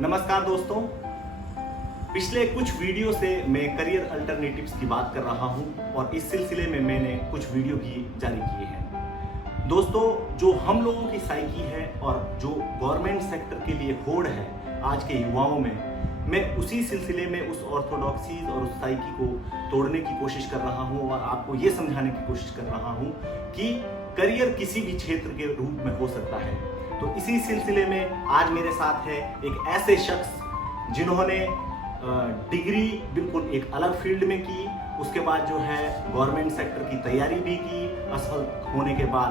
नमस्कार दोस्तों, पिछले कुछ वीडियो से मैं करियर अल्टरनेटिव्स की बात कर रहा हूं और इस सिलसिले में मैंने कुछ वीडियो भी जारी किए हैं। दोस्तों, जो हम लोगों की साइकी है और जो गवर्नमेंट सेक्टर के लिए होड़ है आज के युवाओं में, मैं उसी सिलसिले में उस ऑर्थोडॉक्सी और उस साइकी को तोड़ने की कोशिश कर रहा हूं और आपको ये समझाने की कोशिश कर रहा हूं कि करियर किसी भी क्षेत्र के रूप में हो सकता है। तो इसी सिलसिले में आज मेरे साथ है एक ऐसे शख्स जिन्होंने डिग्री बिल्कुल एक अलग फील्ड में की, उसके बाद जो है गवर्नमेंट सेक्टर की तैयारी भी की, असफल होने के बाद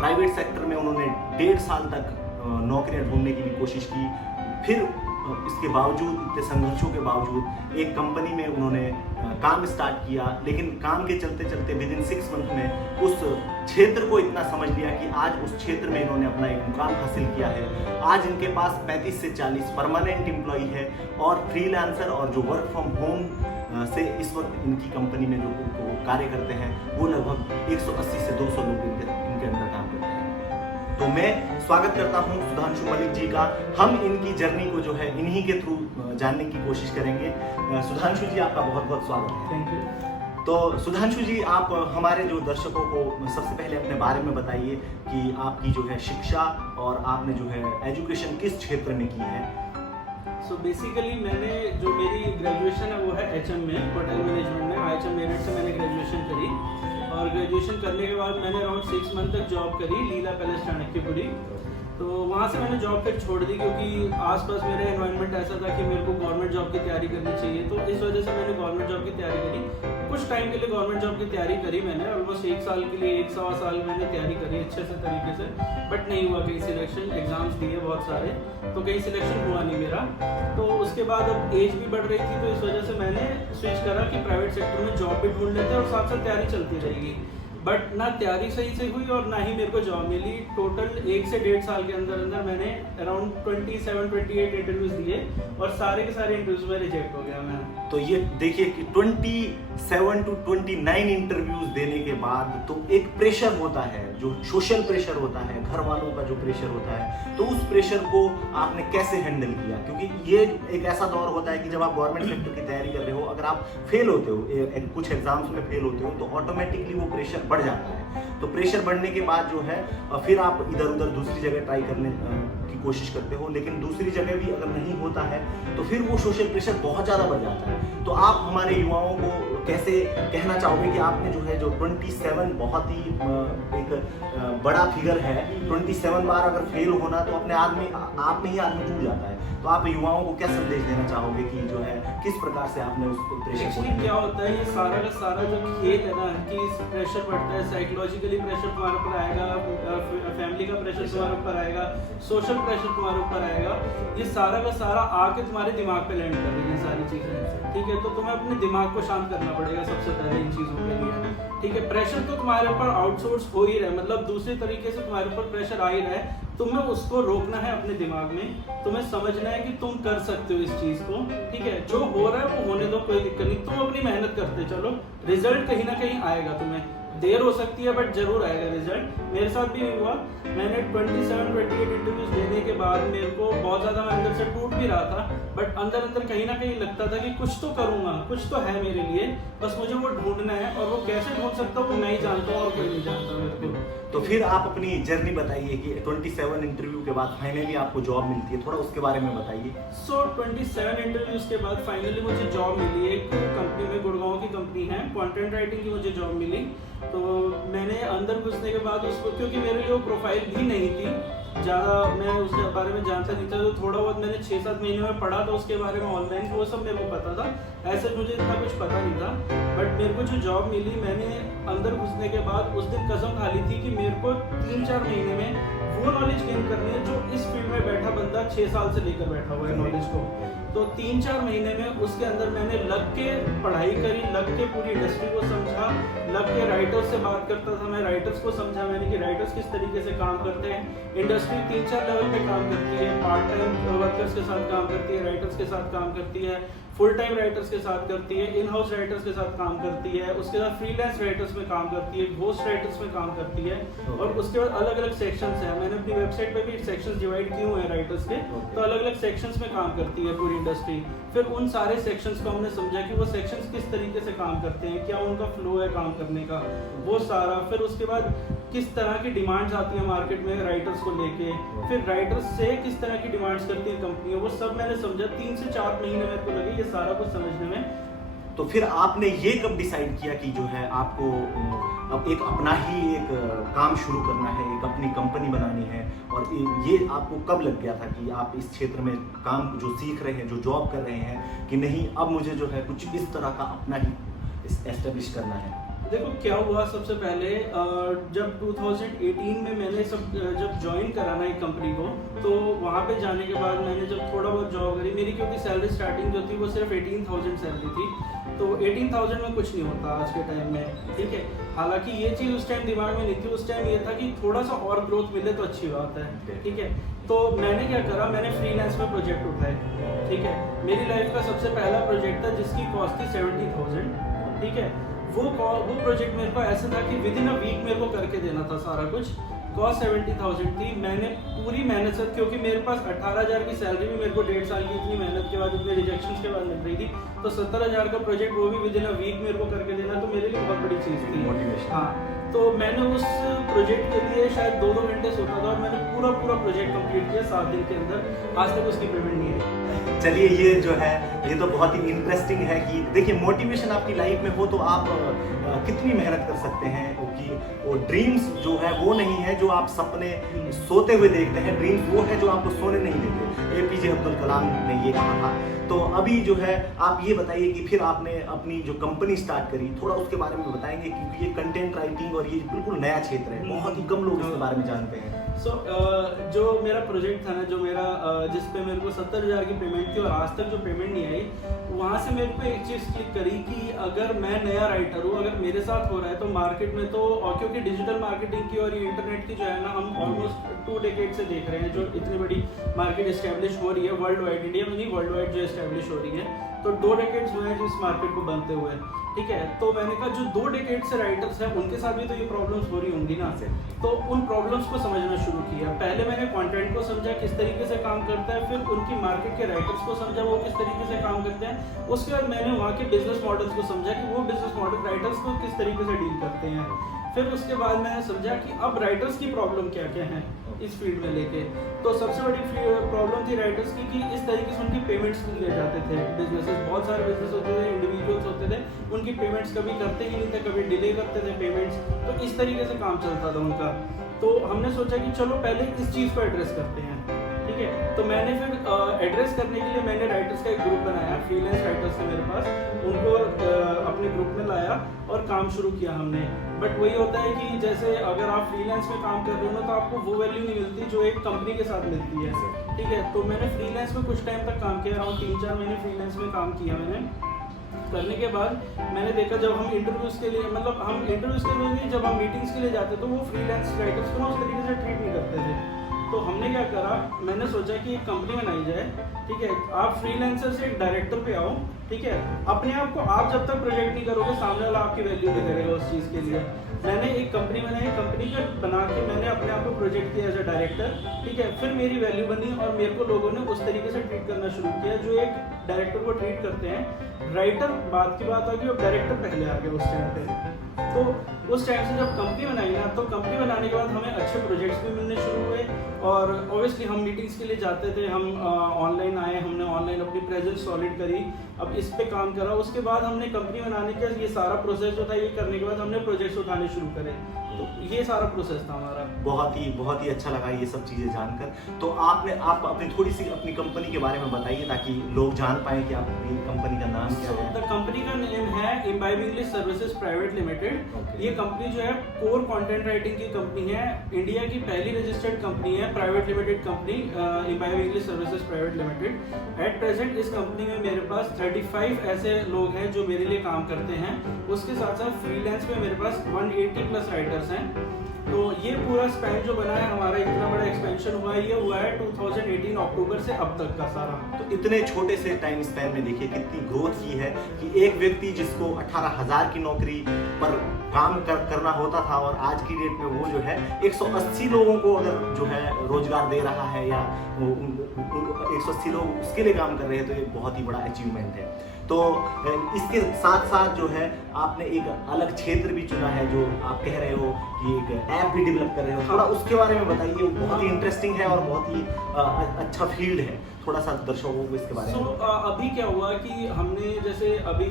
प्राइवेट सेक्टर में उन्होंने 1.5 साल तक नौकरियां ढूंढने की भी कोशिश की। फिर इसके बावजूद, इतने संघर्षों के बावजूद एक कंपनी में उन्होंने काम स्टार्ट किया, लेकिन काम के चलते चलते विद इन 6 मंथ में उस क्षेत्र को इतना समझ लिया कि आज उस क्षेत्र में इन्होंने अपना एक मुकाम हासिल किया है। आज इनके पास 35 से 40 परमानेंट एम्प्लॉई है और फ्रीलांसर और जो वर्क फ्रॉम होम से इस वक्त इनकी कंपनी में जो कार्य करते हैं वो लगभग 180 से 200 लोग इनके अंदर काम करते हैं। तो मैं स्वागत करता हूं सुधांशु मलिक जी का। हम इनकी जर्नी को जो है इन्हीं के थ्रू जानने की कोशिश करेंगे। सुधांशु जी, आपका बहुत बहुत स्वागत है। Thank you. तो सुधांशु जी, आप हमारे जो दर्शकों को सबसे पहले अपने बारे में बताइए कि आपकी जो है शिक्षा और आपने जो है एजुकेशन किस क्षेत्र में की है। सो बेसिकली मैंने जो मेरी ग्रेजुएशन है वो है HM में, होटल मैनेजमेंट में IHM मेरिट से मैंने ग्रेजुएशन करी और ग्रेजुएशन करने के बाद मैंने अराउंड 6 मंथ तक जॉब करी लीला पैलेस चाणक्यपुरी। तो वहाँ से मैंने जॉब फिर छोड़ दी क्योंकि आसपास मेरा एनवायरनमेंट ऐसा था कि मेरे को गवर्नमेंट जॉब की तैयारी करनी चाहिए। तो इस वजह से मैंने गवर्नमेंट जॉब की तैयारी करी। कुछ टाइम के लिए गवर्नमेंट जॉब की तैयारी करी मैंने, ऑलमोस्ट 1 साल के लिए 1 सवा साल मैंने तैयारी करी अच्छे से तरीके से, बट नहीं हुआ कहीं सिलेक्शन। एग्जाम्स दिए बहुत सारे, तो कहीं सिलेक्शन हुआ नहीं मेरा। तो उसके बाद अब एज भी बढ़ रही थी, तो इस वजह से मैंने स्विच करा कि प्राइवेट सेक्टर में जॉब भी ढूंढ लेते हैं और साथ साथ तैयारी चलती रहेगी। बट ना तैयारी सही से हुई और ना ही मेरे को जॉब मिली। टोटल 1 से 1.5 साल के अंदर अंदर मैंने अराउंड 27-28 इंटरव्यूज दिए और सारे के सारे इंटरव्यूज में रिजेक्ट हो गया मैं। तो ये देखिए कि 27 to 29 इंटरव्यूज देने के बाद तो एक प्रेशर होता है, जो सोशल प्रेशर होता है, घर वालों का जो प्रेशर होता है, तो उस प्रेशर को आपने कैसे हैंडल किया? क्योंकि ये एक ऐसा दौर होता है कि जब आप गवर्नमेंट सेक्टर की तैयारी कर रहे हो, अगर आप फेल होते हो, कुछ एग्जाम्स में फेल होते हो, तो ऑटोमेटिकली वो प्रेशर बढ़ जाता है। तो प्रेशर बढ़ने के बाद जो है फिर आप इधर उधर दूसरी जगह ट्राई करने की कोशिश करते हो, लेकिन दूसरी जगह भी अगर नहीं होता है तो फिर वो सोशल प्रेशर बहुत ज़्यादा बढ़ जाता है। तो आप हमारे युवाओं को कैसे कहना चाहोगे कि आपने जो है जो 27 बहुत ही एक बड़ा फिगर है, 27 बार अगर फेल होना तो अपने आप में ही आदमी टूट जाता है। तो आप युवाओं को क्या संदेश देना चाहोगे कि जो है किस प्रकार से आपने उस प्रेशर को? क्या होता है, ये सारा का सारा जो खेल है ना कि प्रेशर पड़ता है, साइकोलॉजिकली प्रेशर तुम्हारे ऊपर आएगा, फैमिली का प्रेशर तुम्हारे ऊपर आएगा, सोशल प्रेशर तुम्हारे ऊपर आएगा। ये सारा का सारा आके तुम्हारे दिमाग पे लैंड कर रही है सारी चीजें, ठीक है। तो तुम्हें अपने दिमाग को शांत करना पड़ेगा सबसे पहले इन चीजों के लिए, ठीक है। प्रेशर तो तुम्हारे ऊपर आउटसोर्स हो ही रहा है, मतलब दूसरे तरीके से तुम्हारे ऊपर प्रेशर आ ही रहा है। तुम्हें उसको रोकना है अपने दिमाग में, तुम्हें समझना है कि तुम कर सकते हो इस चीज को, ठीक है। जो हो रहा है वो होने दो, कोई दिक्कत नहीं। तुम अपनी मेहनत करते चलो, रिजल्ट कहीं ना कहीं आएगा। तुम्हें देर हो सकती है बट जरूर आएगा रिजल्ट। मेरे साथ भी हुआ। मैंने 27-28 इंटरव्यूज देने के बाद मेरे को बहुत ज्यादा मैं अंदर से टूट भी रहा था, बट अंदर अंदर कहीं ना कहीं लगता था कि कुछ तो करूंगा, कुछ तो है मेरे लिए, बस मुझे वो ढूंढना है। और वो कैसे ढूंढ सकता हूँ वो मैं ही जानता हूँ और कोई नहीं जानता मेरे को। तो फिर आप अपनी जर्नी बताइए कि 27 इंटरव्यू के बाद फाइनली आपको जॉब मिलती है, थोड़ा उसके बारे में बताइए। सो 27 इंटरव्यूज के बाद फाइनली मुझे जॉब मिली। एक कंपनी में, गुड़गांव की कंपनी है, कंटेंट राइटिंग की मुझे जॉब मिली। तो मैंने अंदर घुसने के बाद उसको, क्योंकि मेरे लिए वो प्रोफाइल भी नहीं थी ज़्यादा, मैं उसके बारे में जानता नहीं था, तो थोड़ा बहुत मैंने 6-7 महीने में पढ़ा था उसके बारे में ऑनलाइन, वो सब मेरे को पता था। ऐसे मुझे इतना कुछ पता नहीं था। बट मेरे को जो जॉब मिली, मैंने अंदर घुसने के बाद उस दिन कसम खा ली थी कि मेरे को 3-4 महीने में वो नॉलेज गेन करनी है जो इस फील्ड में बैठा बंदा 6 साल से लेकर बैठा हुआ है नॉलेज को। तो 3-4 महीने में उसके अंदर मैंने लग के पढ़ाई करी, लग के पूरी इंडस्ट्री को समझा, लग के राइटर्स से बात करता था मैं, राइटर्स को समझा मैंने कि राइटर्स किस तरीके से काम करते हैं। इंडस्ट्री 3-4 लेवल पे काम करती है, पार्ट टाइम वर्कर्स के साथ काम करती है, राइटर्स के साथ काम करती है, फुल टाइम राइटर्स के साथ करती है, इन हाउस राइटर्स के साथ काम करती है, उसके बाद फ्रीलांस राइटर्स में काम करती है, घोस्ट राइटर्स में काम करती है, और उसके बाद अलग अलग सेक्शंस हैं। मैंने अपनी वेबसाइट पे भी सेक्शंस डिवाइड किए हुए हैं राइटर्स के, तो अलग अलग सेक्शंस में काम करती है पूरी इंडस्ट्री। फिर उन सारे सेक्शंस को हमने समझा कि वो सेक्शंस किस तरीके से काम करते हैं, क्या उनका फ्लो है काम करने का, वो सारा। फिर उसके बाद किस तरह की डिमांड्स आती हैं मार्केट में राइटर्स को लेके, फिर राइटर्स से किस तरह की डिमांड्स करती हैं कंपनियां, वो सब मैंने समझा। 3 से 4 महीने मेरे को लगे ये सारा कुछ समझने में। तो फिर आपने ये कब डिसाइड किया कि जो है आपको अब एक अपना ही एक काम शुरू करना है, एक अपनी कंपनी बनानी है, और ये आपको कब लग गया था कि आप इस क्षेत्र में काम जो सीख रहे हैं, जो जॉब कर रहे हैं, कि नहीं अब मुझे जो है कुछ इस तरह का अपना ही एस्टेब्लिश करना है? देखो क्या हुआ, सबसे पहले जब 2018 में मैंने जब ज्वाइन करा ना एक कंपनी को, तो वहाँ पे जाने के बाद मैंने जब थोड़ा बहुत जॉब करी, मेरी क्योंकि सैलरी स्टार्टिंग जो थी वो सिर्फ 18,000 सैलरी थी, तो 18,000 में कुछ नहीं होता आज के टाइम में, ठीक है। हालांकि ये चीज़ उस टाइम दिमाग में नहीं थी, उस टाइम ये था कि थोड़ा सा और ग्रोथ मिले तो अच्छी बात है, ठीक है। तो मैंने क्या करा, मैंने फ्रीलांस में प्रोजेक्ट उठाए, ठीक है। मेरी लाइफ का सबसे पहला प्रोजेक्ट था जिसकी कॉस्ट थी 70,000, ठीक है। वो प्रोजेक्ट मेरे को ऐसा था कि विद इन अ वीक मेरे को करके देना था सारा कुछ। कॉस्ट 70,000 थी। मैंने पूरी मेहनत से, क्योंकि मेरे पास 18,000 की सैलरी भी मेरे को 1.5 साल की इतनी मेहनत के बाद, इतने रिजेक्शंस के बाद मिल रही थी, तो 70,000 का प्रोजेक्ट वो भी विद इन अ वीक मेरे को करके देना, तो मेरे लिए बहुत बड़ी चीज़ थी, मोटिवेशन। हाँ, तो मैंने उस प्रोजेक्ट के लिए शायद 2-2 घंटे सोता था, और मैंने पूरा प्रोजेक्ट कंप्लीट किया 7 दिन के अंदर। आज तक उसकी पेमेंट नहीं है। चलिए, ये जो है ये तो बहुत ही इंटरेस्टिंग है कि देखिए मोटिवेशन आपकी लाइफ में हो तो आप कितनी मेहनत कर सकते हैं, क्योंकि वो ड्रीम्स जो है वो नहीं है जो आप सपने सोते हुए देखते हैं, ड्रीम्स वो है जो आपको सोने नहीं देते। एपीजे अब्दुल कलाम ने ये कहा था। तो अभी जो है आप ये बताइए कि फिर आपने अपनी जो कंपनी स्टार्ट करी, थोड़ा उसके बारे में बताएंगे, क्योंकि ये कंटेंट राइटिंग और ये बिल्कुल नया क्षेत्र है, बहुत ही कम लोग इसके बारे में जानते हैं। जो मेरा प्रोजेक्ट था ना, जो मेरा जिस पे मेरे को 70,000 की पेमेंट थी और आज तक जो पेमेंट नहीं आई, वहाँ से मेरे को एक चीज़ क्लिक करी कि अगर मैं नया राइटर हूँ, अगर मेरे साथ हो रहा है तो मार्केट में तो, और क्योंकि डिजिटल मार्केटिंग की और ये इंटरनेट की जो है ना, हम ऑलमोस्ट 2 डेकेड से देख रहे हैं जो इतनी बड़ी मार्केट एस्टेब्लिश हो रही है वर्ल्ड वाइड, इंडिया में नहीं वर्ल्ड वाइड जो एस्टेब्लिश हो रही है, तो 2 डेकेड्स हुए हैं जिस मार्केट को बनते हुए, ठीक है। तो मैंने कहा जो 2 डेकेड से राइटर्स हैं उनके साथ भी तो ये प्रॉब्लम्स हो रही होंगी ना, तो उन प्रॉब्लम्स को समझना शुरू किया। पहले मैंने कंटेंट को समझा किस तरीके से काम करता है, फिर उनकी मार्केट के राइटर्स को समझा वो किस तरीके से काम करते हैं, उसके बाद मैंने वहाँ के बिजनेस मॉडल्स को समझा कि वो बिजनेस मॉडल राइटर्स को किस तरीके से डील करते हैं। फिर उसके बाद मैंने समझा कि अब राइटर्स की प्रॉब्लम क्या क्या है इस फील्ड में लेके। तो सबसे बड़ी प्रॉब्लम थी राइटर्स की कि इस तरीके से उनकी पेमेंट्स ले जाते थे बिजनेसेस, बहुत सारे बिजनेस होते थे, इंडिविजुअल्स होते थे, उनकी पेमेंट्स कभी करते ही नहीं थे, कभी डिले करते थे पेमेंट्स, तो इस तरीके से काम चलता था उनका। तो हमने सोचा कि चलो पहले इस चीज़ को एड्रेस करते हैं, ठीक है। तो मैंने फिर एड्रेस करने के लिए मैंने राइटर्स का एक ग्रुप बनाया, फ्रीलांस राइटर्स थे मेरे पास, उनको अपने ग्रुप में लाया और काम शुरू किया हमने। बट वही होता है कि जैसे अगर आप फ्रीलांस में काम कर रहे हो ना, तो आपको वो वैल्यू नहीं मिलती जो एक कंपनी के साथ मिलती है, ठीक है। तो मैंने फ्रीलांस में कुछ टाइम तक काम किया, अराउंड 3-4 महीने फ्रीलांस में काम किया मैंने। करने के बाद मैंने देखा जब हम इंटरव्यूज़ के लिए, मतलब हम इंटरव्यूज़ के लिए नहीं, जब हम मीटिंग्स के लिए जाते तो वो फ्रीलांस राइटर्स को ना उस तरीके से ट्रीट नहीं करते थे। तो हमने क्या करा, मैंने सोचा कि एक कंपनी बनाई जाए, ठीक है। आप फ्रीलांसर से एक डायरेक्टर पे आओ, ठीक है। अपने आप को आप जब तक प्रोजेक्ट नहीं करोगे, सामने वाला आपकी वैल्यू नहीं करेगा उस चीज़ के लिए। मैंने एक कंपनी बनाई, कंपनी का बना के मैंने अपने आप को प्रोजेक्ट किया एज अ डायरेक्टर, ठीक है। फिर मेरी वैल्यू बनी और मेरे को लोगों ने उस तरीके से ट्रीट करना शुरू किया जो एक डायरेक्टर को ट्रीट करते हैं। राइटर बाद की बात आ गई, अब डायरेक्टर पहले आ गया उस टाइम पे। तो उस टाइम से जब कंपनी बनाई ना, तो कंपनी बनाने के बाद हमें अच्छे प्रोजेक्ट्स भी मिलने शुरू हुए, और ऑब्वियसली हम मीटिंग्स के लिए जाते थे, हम ऑनलाइन आए, हमने ऑनलाइन अपनी प्रेजेंस सॉलिड करी, अब इस पे काम करा। उसके बाद हमने कंपनी बनाने के ये सारा प्रोसेस जो था, ये करने के बाद हमने प्रोजेक्ट्स उठाने शुरू करे। तो ये सारा प्रोसेस था हमारा। बहुत ही अच्छा लगा ये सब चीज़ें जानकर। तो आप अपनी थोड़ी सी अपनी कंपनी के बारे में बताइए ताकि लोग जान पाए कि आपकी कंपनी का नाम क्या है। द कंपनी का नेम है imbibe English services private limited. ये कंपनी जो है कोर कंटेंट राइटिंग की कंपनी है, इंडिया की पहली रजिस्टर्ड कंपनी है, private limited company imbibe English services private limited. At present इस कंपनी में मेरे पास 35 ऐसे लोग हैं जो मेरे लिए काम करते हैं। उसके साथ साथ फ्रीलांस में मेरे पास 180 प्लस राइटर्स हैं। तो ये पूरा स्पैन जो बना है हमारा, इतना बड़ा एक्सपेंशन हुआ है, ये हुआ है 2018 अक्टूबर से अब तक का सारा। तो इतने छोटे से टाइम स्पैन में देखिए कितनी ग्रोथ की है कि एक व्यक्ति जिसको 18,000 की नौकरी पर काम करना होता था और आज की डेट में वो जो है 180 लोगों को अगर जो है रोजगार दे रहा है या 180 लोग उसके लिए काम कर रहे हैं, तो ये बहुत ही बड़ा अचीवमेंट है। तो इसके साथ साथ जो है आपने एक अलग क्षेत्र भी चुना है, जो आप कह रहे हो कि एक ऐप भी डेवलप कर रहे हो, थोड़ा उसके बारे में बताइए। वो बहुत ही इंटरेस्टिंग है और बहुत ही अच्छा फील्ड है, थोड़ा सा दर्शकों को इसके बारे में। अभी क्या हुआ कि हमने जैसे अभी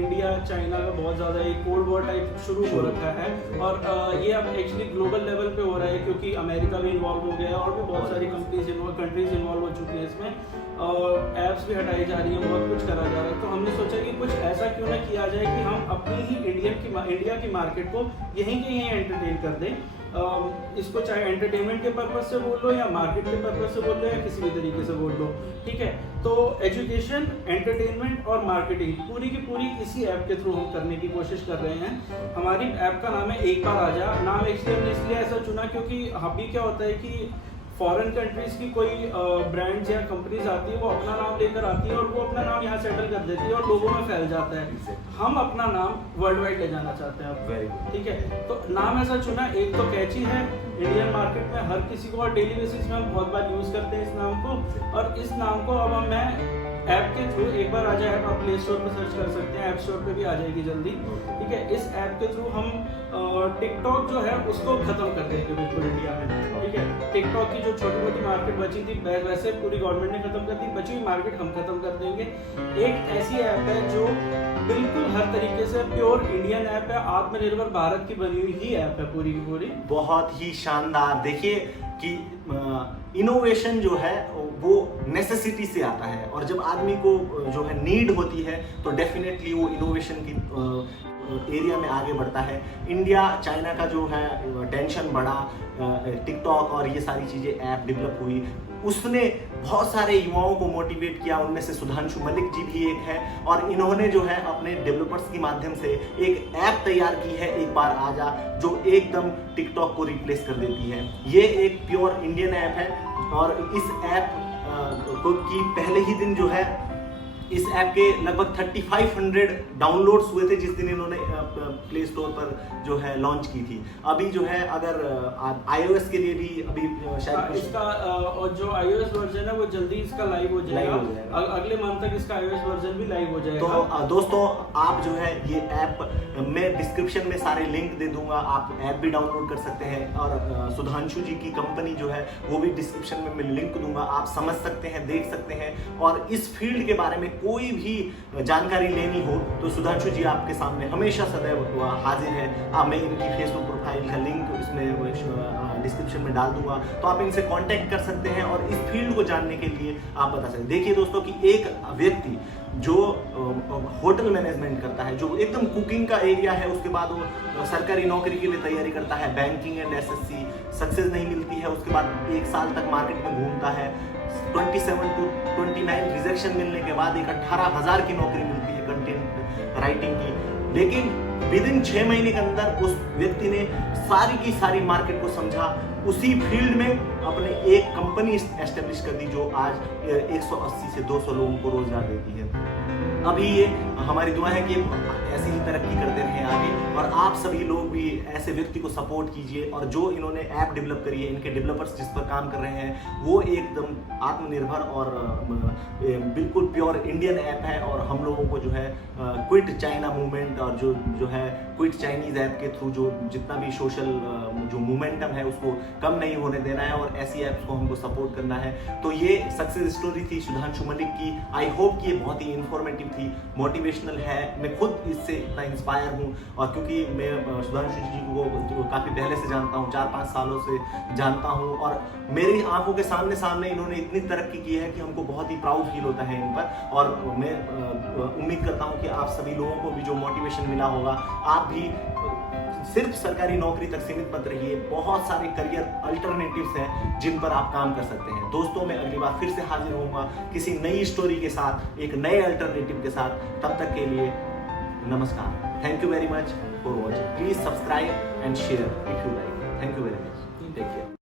इंडिया चाइना का बहुत ज़्यादा एक कोल्ड वॉर टाइप शुरू हो रखा है, और ये अब एक्चुअली ग्लोबल लेवल पे हो रहा है, क्योंकि अमेरिका भी इन्वॉल्व हो गया है और भी बहुत सारी कंट्रीज इन्वॉल्व हो चुकी हैं इसमें, और एप्स भी हटाई जा रही है, बहुत कुछ करा जा रहा है। तो हमने सोचा कि कुछ ऐसा क्यों ना किया जाए कि हम अपनी ही इंडिया की मार्केट को यहीं के यहीं एंटरटेन कर दें। इसको चाहे एंटरटेनमेंट के पर्पज से बोल लो या मार्केट के पर्पज से बोल लो या किसी भी तरीके से बोल लो, ठीक है। तो एजुकेशन, एंटरटेनमेंट और मार्केटिंग पूरी की पूरी इसी ऐप के थ्रू हम करने की कोशिश कर रहे हैं। हमारी ऐप का नाम है एक बार आजा। नाम एक्चुअली हमने इसलिए ऐसा चुना क्योंकि अभी क्या होता है कि फॉरेन कंट्रीज की कोई ब्रांड्स या कंपनीज आती है, वो अपना नाम लेकर आती है और वो अपना नाम यहाँ सेटल कर देती है और लोगों में फैल जाता है। हम अपना नाम वर्ल्ड वाइड ले जाना चाहते हैं अब, ठीक है। तो नाम ऐसा चुना, एक तो कैची है, इंडियन मार्केट में हर किसी को और डेली बेसिस में हम बहुत बार यूज करते हैं इस नाम को, और इस नाम को अब मैं ऐप के थ्रू एक बार आ जाए, आप प्ले स्टोर पर सर्च कर सकते हैं, ऐप स्टोर पे भी आ जाएगी जल्दी, ठीक है। इस ऐप के थ्रू हम टिकटॉक जो है उसको खत्म कर देंगे बिल्कुल इंडिया में, ठीक है। टिकटॉक की जो छोटी मोटी मार्केट बची थी वैसे पूरी गवर्नमेंट ने खत्म कर दी, बची हुई मार्केट हम खत्म कर देंगे। एक ऐसी ऐप है जो बिल्कुल हर तरीके से प्योर इंडियन ऐप है, आत्मनिर्भर भारत की बनी हुई ही ऐप है पूरी की पूरी। बहुत ही शानदार। देखिए कि इनोवेशन जो है वो नेसेसिटी से आता है, और जब आदमी को जो है नीड होती है तो डेफिनेटली वो इनोवेशन की एरिया में आगे बढ़ता है। इंडिया चाइना का जो है टेंशन बढ़ा, टिकटॉक और ये सारी चीज़ें ऐप डेवलप हुई, उसने बहुत सारे युवाओं को मोटिवेट किया। उनमें से सुधांशु मलिक जी भी एक है, और इन्होंने जो है अपने डेवलपर्स के माध्यम से एक ऐप तैयार की है, एक बार आजा, जो एकदम टिकटॉक को रिप्लेस कर देती है। ये एक प्योर इंडियन ऐप है, और इस ऐप की पहले ही दिन जो है इस ऐप के लगभग 3500 डाउनलोड्स हुए थे जिस दिन इन्होंने प्ले स्टोर पर जो है लॉन्च की थी। अभी जो है अगर iOS के लिए भी अभी शायद इसका और जो iOS वर्जन है वो जल्दी इसका लाइव हो जाएगा, अगले मंथ तक इसका iOS वर्जन भी लाइव हो जाएगा। तो दोस्तों आप जो है ये ऐप मैं डिस्क्रिप्शन में सारे लिंक दे दूंगा, आप ऐप भी डाउनलोड कर सकते हैं, और सुधांशु जी की कंपनी जो है वो भी डिस्क्रिप्शन में मैं लिंक दूंगा, आप समझ सकते हैं, देख सकते हैं। और इस फील्ड के बारे में कोई भी जानकारी लेनी हो तो सुधांशु जी आपके सामने हमेशा सदैव हाजिर है। मैं इनकी फेसबुक प्रोफाइल का लिंक इसमें डिस्क्रिप्शन में डाल दूंगा, तो आप इनसे कांटेक्ट कर सकते हैं और इस फील्ड को जानने के लिए आप बता सकते हैं। देखिए दोस्तों कि एक व्यक्ति जो होटल मैनेजमेंट करता है, जो एकदम कुकिंग का एरिया है, उसके बाद वो सरकारी नौकरी के लिए तैयारी करता है, बैंकिंग एंड एसएससी सक्सेस नहीं मिलती है, उसके बाद 1 साल तक मार्केट में घूमता है, 27 to 29 रिजेक्शन मिलने के बाद एक 18,000 की नौकरी मिलती है कंटेंट राइटिंग की। लेकिन विद इन 6 महीने के अंदर उस व्यक्ति ने सारी की सारी मार्केट को समझा, उसी फील्ड में अपने एक कंपनी एस्टेब्लिश कर दी जो आज 180 से 200 लोगों को रोजगार देती है। अभी ये हमारी दुआ है कि ऐसी ही तरक्की करते रहें आगे, और आप सभी लोग भी ऐसे व्यक्ति को सपोर्ट कीजिए। और जो इन्होंने ऐप डेवलप करी है, इनके डेवलपर्स जिस पर काम कर रहे हैं, वो एकदम आत्मनिर्भर और बिल्कुल प्योर इंडियन ऐप है। और हम लोगों को जो है क्विट चाइना मूवमेंट और जो है क्विट चाइनीज ऐप के थ्रू जो जितना भी सोशल जो मोमेंटम है उसको कम नहीं होने देना है, और ऐसी ऐप्स को हमको सपोर्ट करना है। तो ये सक्सेस स्टोरी थी सुधांशु मलिक की। आई होप कि ये बहुत ही इंफॉर्मेटिव थी, मोटिवेशनल है। मैं खुद इससे इतना इंस्पायर हूँ, और क्योंकि मैं सुधांशु जी को काफ़ी पहले से जानता हूँ, 4-5 सालों से जानता हूँ, और मेरी आंखों के सामने इन्होंने इतनी तरक्की की है कि हमको बहुत ही प्राउड फील होता है इन पर। और मैं उम्मीद करता हूँ कि आप सभी लोगों को भी जो मोटिवेशन मिला होगा, आप भी सिर्फ सरकारी नौकरी तक सीमित मत रहिए। बहुत सारे करियर अल्टरनेटिव्स हैं जिन पर आप काम कर सकते हैं। दोस्तों मैं अगली बार फिर से हाजिर होऊंगा किसी नई स्टोरी के साथ, एक नए अल्टरनेटिव के साथ। तब तक के लिए नमस्कार। Thank you very much for watching. Please subscribe and share if you like. Thank you very much, take care.